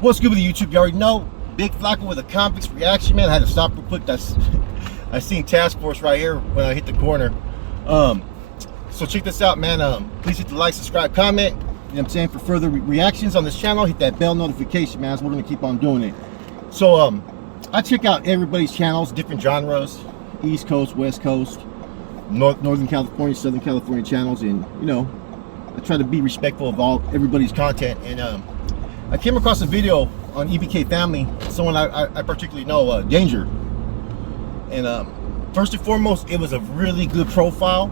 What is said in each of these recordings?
What's good with the YouTube? You already know. Big Flacco with a convicts reaction, man. I had to stop real quick. I seen Task Force right here when I hit the corner. So check this out, man. Please hit the like, subscribe, comment. You know what I'm saying? For further reactions on this channel, hit that bell notification, man. So we're gonna keep on doing it. So I check out everybody's channels, different genres, East Coast, West Coast, Northern California, Southern California channels, and you know, I try to be respectful of everybody's content. And I came across a video on EBK Family, someone I particularly know, Danger. And first and foremost, it was a really good profile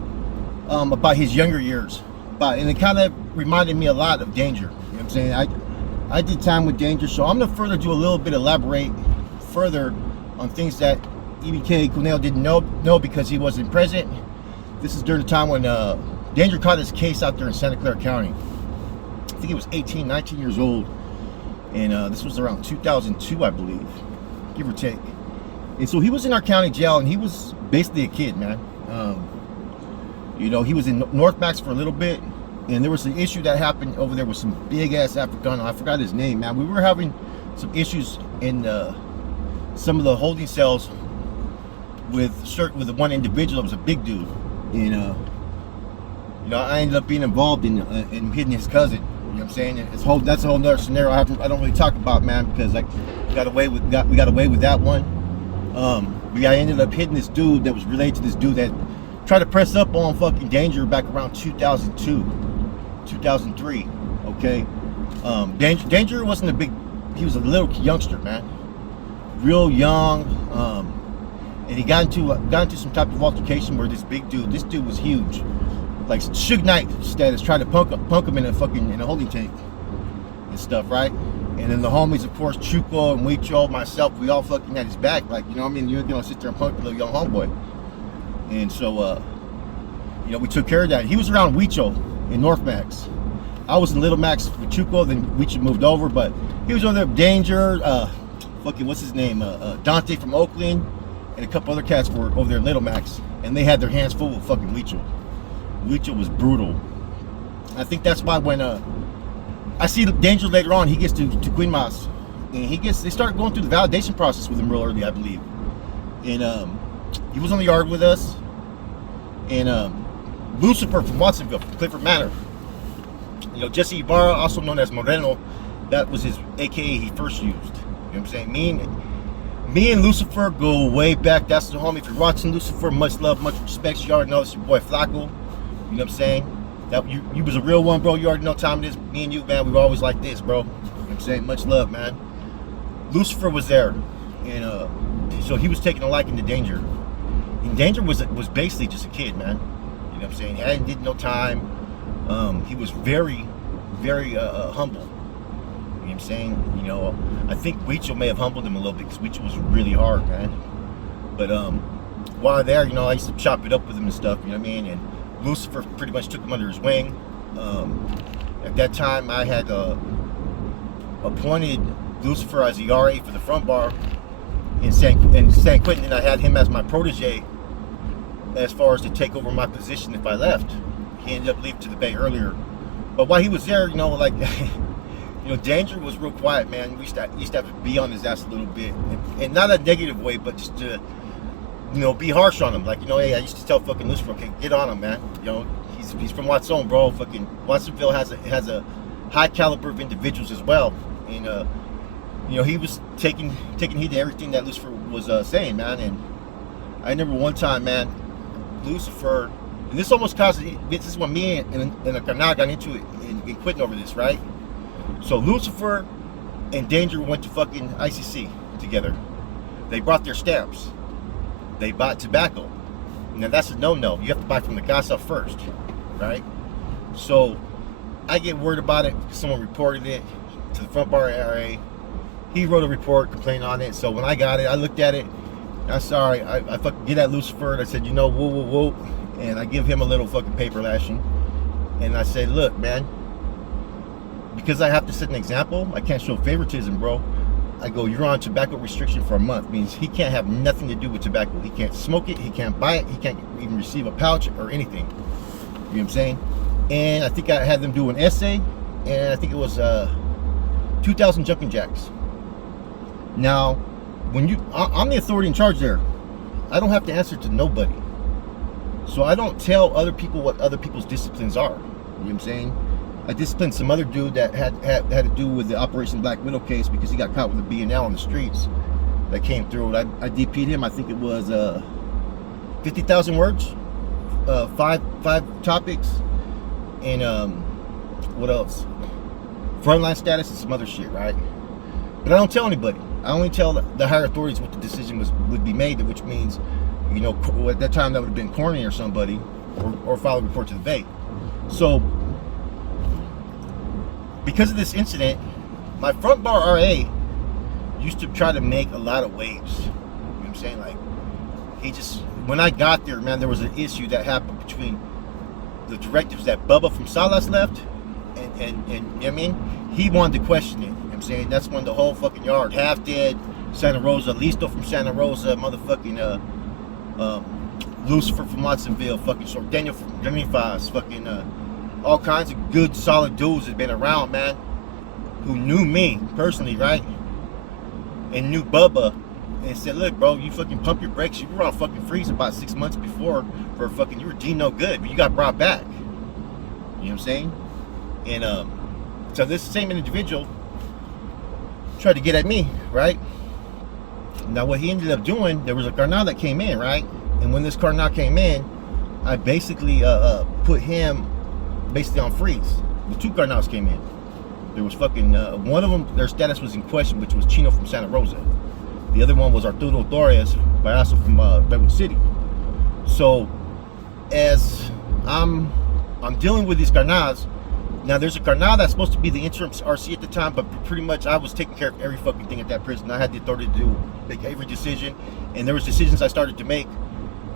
about his younger years. And it kind of reminded me a lot of Danger. You know what I'm saying? I did time with Danger, so I'm going to further do a little bit, elaborate further on things that EBK Cornell didn't know because he wasn't present. This is during the time when Danger caught his case out there in Santa Clara County. I think he was 18, 19 years old. And this was around 2002, I believe, give or take. And so he was in our county jail, and he was basically a kid, man. You know, he was in North Max for a little bit, and there was an issue that happened over there with some big-ass Africano. I forgot his name, man. We were having some issues in some of the holding cells with the one individual that was a big dude. And, you know, I ended up being involved in hitting his cousin. You know what I'm saying? That's a whole nother scenario I don't really talk about, man, because we got away with that one. But yeah, I ended up hitting this dude that was related to this dude that tried to press up on fucking Danger back around 2002, 2003. Okay, Danger wasn't a big. He was a little youngster, man, real young. And he got into some type of altercation where this dude was huge. Like Suge Knight status, tried to punk him in a holding tank and stuff, right? And then the homies, of course, Chuco and Huicho, myself, we all fucking had his back. Like, you know what I mean? You're gonna sit there and punk a little young homeboy. And so, you know, we took care of that. He was around Huicho in North Max. I was in Little Max with Chuco, then Huicho moved over, but he was over there with Danger, fucking, what's his name? Dante from Oakland, and a couple other cats were over there in Little Max. And they had their hands full with fucking Huicho. Lucha was brutal. I think that's why when I see Danger later on, he gets to Queen Mas, and they start going through the validation process with him real early, I believe. And he was on the yard with us. And Lucifer from Watsonville, from Clifford Manor. You know, Jesse Ibarra, also known as Moreno, that was his AKA he first used. You know what I'm saying? Me and Lucifer go way back. That's the homie. If you're watching Lucifer, much love, much respect. You already know it's your boy Flacco. You know what I'm saying? That you was a real one, bro. You already know time it is. Me and you, man, we were always like this, bro. You know what I'm saying? Much love, man. Lucifer was there. And so he was taking a liking to Danger. And Danger was basically just a kid, man. You know what I'm saying? He did no time. He was very, very humble. You know what I'm saying? You know, I think Huicho may have humbled him a little bit because Huicho was really hard, man. But while there, you know, I used to chop it up with him and stuff, you know what I mean? And Lucifer pretty much took him under his wing. At that time, I had appointed Lucifer as the RA for the front bar in San Quentin, and I had him as my protege as far as to take over my position if I left. He ended up leaving to the Bay earlier. But while he was there, you know, like, you know, Danger was real quiet, man. We used to have to be on his ass a little bit. And not a negative way, but just to, you know, be harsh on him. Like, you know, hey, I used to tell fucking Lucifer, okay, get on him, man. You know, he's from Watsonville, bro. Fucking Watsonville has a high caliber of individuals as well. And you know, he was taking heed to everything that Lucifer was saying, man. And I remember one time, man, Lucifer, and this almost caused, this is when me and Karnal got into it and quitting over this, right? So Lucifer and Danger went to fucking ICC together. They brought their stamps. They bought tobacco. Now that's a no-no. You have to buy from the casa first, right? So I get word about it. Someone reported it to the front bar RA. He wrote a report, complained on it. So when I got it, I looked at it. I'm sorry. I fucking get at Lucifer, and I said, you know, whoa. And I give him a little fucking paper lashing. And I say, look, man, because I have to set an example, I can't show favoritism, bro. I go, you're on tobacco restriction for a month. Means he can't have nothing to do with tobacco. He can't smoke it. He can't buy it. He can't even receive a pouch or anything. You know what I'm saying? And I think I had them do an essay, and I think it was 2,000 jumping jacks. Now, I'm the authority in charge there. I don't have to answer to nobody. So I don't tell other people what other people's disciplines are. You know what I'm saying? I disciplined some other dude that had to do with the Operation Black Widow case because he got caught with a B&L on the streets that came through. I DP'd him. I think it was 50,000 words, five topics, and what else? Frontline status and some other shit, right? But I don't tell anybody. I only tell the higher authorities what the decision would be made, which means, you know, at that time that would have been Corny or somebody, or file a report to the Bay. So, because of this incident, my front bar RA used to try to make a lot of waves. You know what I'm saying? Like, when I got there, man, there was an issue that happened between the directives that Bubba from Salas left, and you know what I mean? He wanted to question it. You know what I'm saying? That's when the whole fucking yard, Half Dead, Santa Rosa, Listo from Santa Rosa, motherfucking Lucifer from Watsonville, fucking Sorteno from Gemifaz, fucking all kinds of good, solid dudes that been around, man, who knew me personally, right? And knew Bubba, and said, look, bro, you fucking pump your brakes. You were on fucking freeze about 6 months before for fucking, you were deemed no good, but you got brought back. You know what I'm saying? And so this same individual tried to get at me, right? Now what he ended up doing, there was a carnal that came in, right? And when this carnal came in, I basically put him basically on freeze. The two carnals came in. There was fucking one of them, their status was in question, which was Chino from Santa Rosa. The other one was Arturo Torres, Bayaso from Redwood City. So as I'm dealing with these carnals, now there's a carnal that's supposed to be the interim RC at the time, but pretty much I was taking care of every fucking thing at that prison. I had the authority to make every decision, and there was decisions I started to make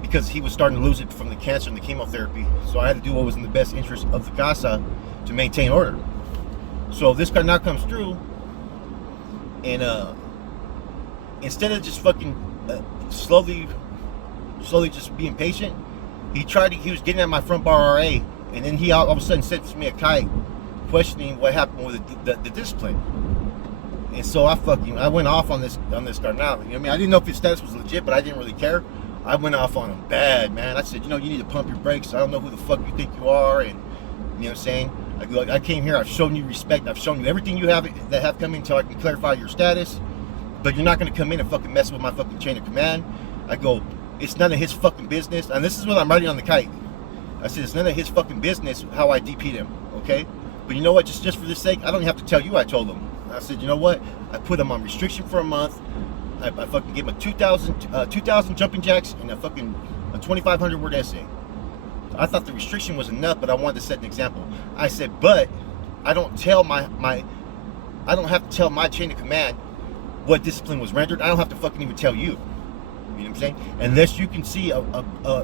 because he was starting to lose it from the cancer and the chemotherapy. So I had to do what was in the best interest of the casa to maintain order. So this carnal comes through, and instead of just fucking slowly just being patient, he was getting at my front bar RA, and then he all of a sudden sent me a kite questioning what happened with the discipline. And so I went off on this carnal. You know what I mean? I didn't know if his status was legit, but I didn't really care. I went off on him bad, man. I said, you know, you need to pump your brakes. I don't know who the fuck you think you are, and you know what I'm saying? I came here, I've shown you respect, I've shown you everything you have that have come in so I can clarify your status, but you're not gonna come in and fucking mess with my fucking chain of command. I go, it's none of his fucking business, and this is what I'm writing on the kite. I said, it's none of his fucking business how I DP'd him, okay? But you know what, just for this sake, I don't even have to tell you I told him. I said, you know what, I put him on restriction for a month. I fucking gave him a 2,000 jumping jacks and a 2,500 word essay. I thought the restriction was enough, but I wanted to set an example. I said, but I don't tell I don't have to tell my chain of command what discipline was rendered. I don't have to fucking even tell you. You know what I'm saying? Unless you can see a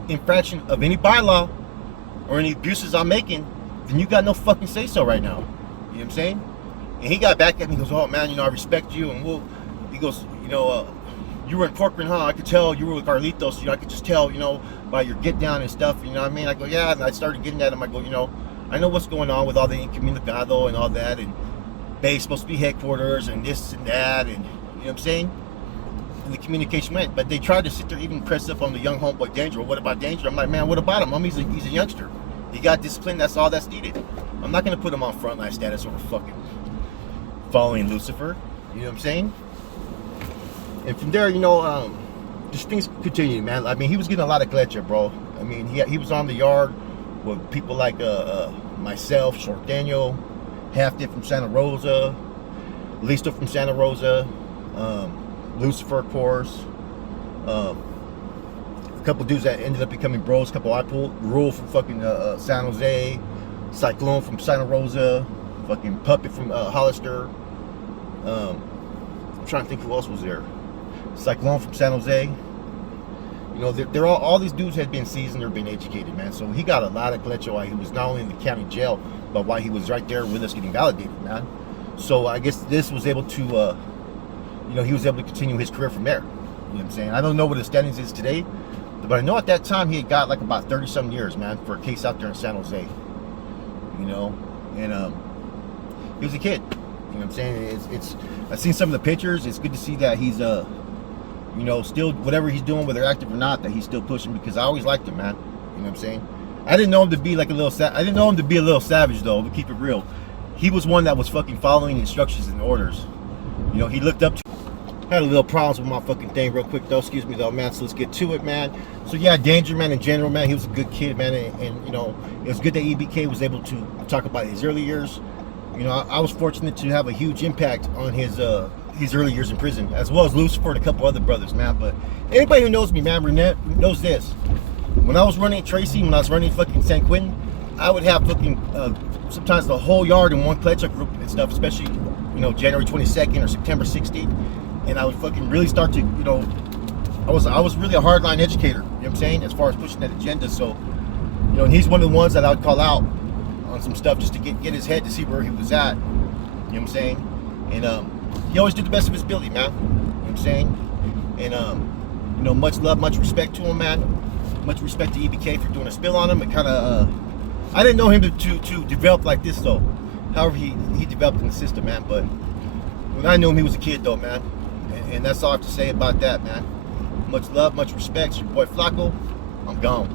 infraction of any bylaw or any abuses I'm making, then you got no fucking say so right now. You know what I'm saying? And he got back at me. He goes, oh man, you know, I respect you, and he goes, you know, you were in Corcoran, huh? I could tell you were with Carlitos. You know, I could just tell, you know, by your get down and stuff. You know what I mean? I go, yeah. And I started getting at him. I go, you know, I know what's going on with all the incomunicado and all that, and Bay's supposed to be headquarters and this and that, and you know what I'm saying? And the communication went, but they tried to sit there, even press up on the young homeboy Danger. What about Danger? I'm like, man, what about him? He's a youngster. He got disciplined. That's all that's needed. I'm not gonna put him on frontline status or fucking following Lucifer. You know what I'm saying? And from there, you know, just things continued, man. I mean, he was getting a lot of glitcher, bro. I mean, he was on the yard with people like myself, Sorteno, Half Dead from Santa Rosa, Listo from Santa Rosa, Lucifer, of course, a couple dudes that ended up becoming bros, a couple I pulled, Rule from fucking San Jose, Cyclone from Santa Rosa, fucking Puppet from Hollister. I'm trying to think who else was there. Cyclone from San Jose. You know, they're all these dudes had been seasoned or been educated, man. So he got a lot of glitch while he was not only in the county jail, but while he was right there with us getting validated, man. So I guess this was able to, you know, he was able to continue his career from there. You know what I'm saying? I don't know what his standings is today, but I know at that time he had got like about 30-some years, man, for a case out there in San Jose. You know, and he was a kid. You know what You know what I'm saying? It's I've seen some of the pictures. It's good to see that he's you know, still whatever he's doing, whether active or not, that he's still pushing, because I always liked him, man. You know what I'm saying? I didn't know him to be like a little I didn't know him to be a little savage though, to keep it real. He was one that was fucking following instructions and orders. You know, he looked up to. Had a little problems with my fucking thing real quick though, excuse me though, man. So let's get to it, man. So yeah, Danger, man, in general, man, he was a good kid, man, and you know, it was good that EBK was able to talk about his early years. You know, I was fortunate to have a huge impact on his early years in prison, as well as Lucifer and a couple other brothers, man. But anybody who knows me, man, Renette, knows this. When I was running Tracy, when I was running fucking San Quentin, I would have fucking sometimes the whole yard in one pledge group and stuff, especially, you know, January 22nd or September 16th. And I would fucking really start to, you know, I was really a hardline educator, you know what I'm saying, as far as pushing that agenda. So, you know, and he's one of the ones that I would call out on some stuff just to get his head to see where he was at, you know what I'm saying. And he always did the best of his ability, man, you know what I'm saying. And you know, much love, much respect to him, man. Much respect to EBK for doing a spill on him. It kind of I didn't know him to develop like this though. However, he developed in the system, man. But when I knew him, he was a kid though, man. And that's all I have to say about that, man. Much love, much respect. It's your boy Flacco. I'm gone.